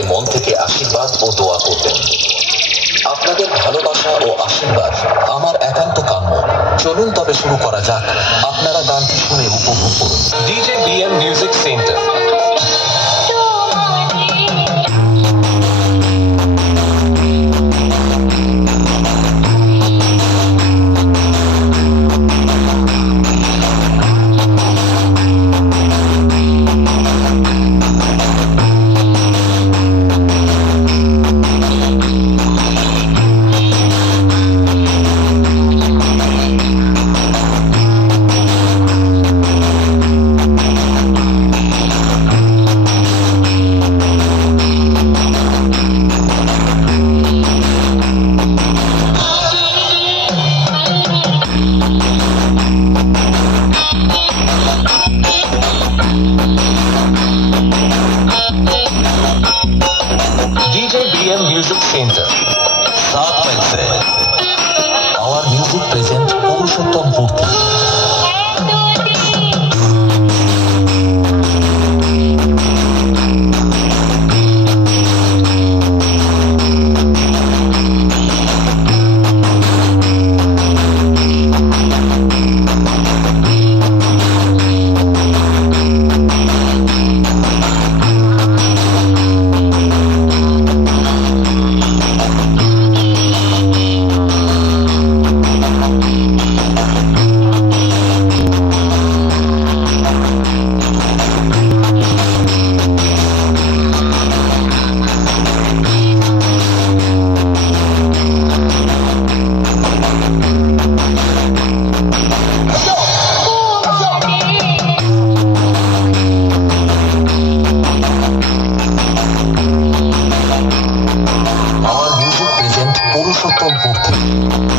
তবে মন থেকে আশীর্বাদ ও দোয়া করবেন। আপনাদের ভালোবাসা ও আশীর্বাদ আমার একান্ত কাম্য। চলুন তবে শুরু করা যাক। আপনারা গানটি শুনে উপভোগ করুন। DJ BM music centre. DJ BM Music Center. सात पैसे. Our music present Purushottam Murthy. Our music present Purushottam মূর্তি.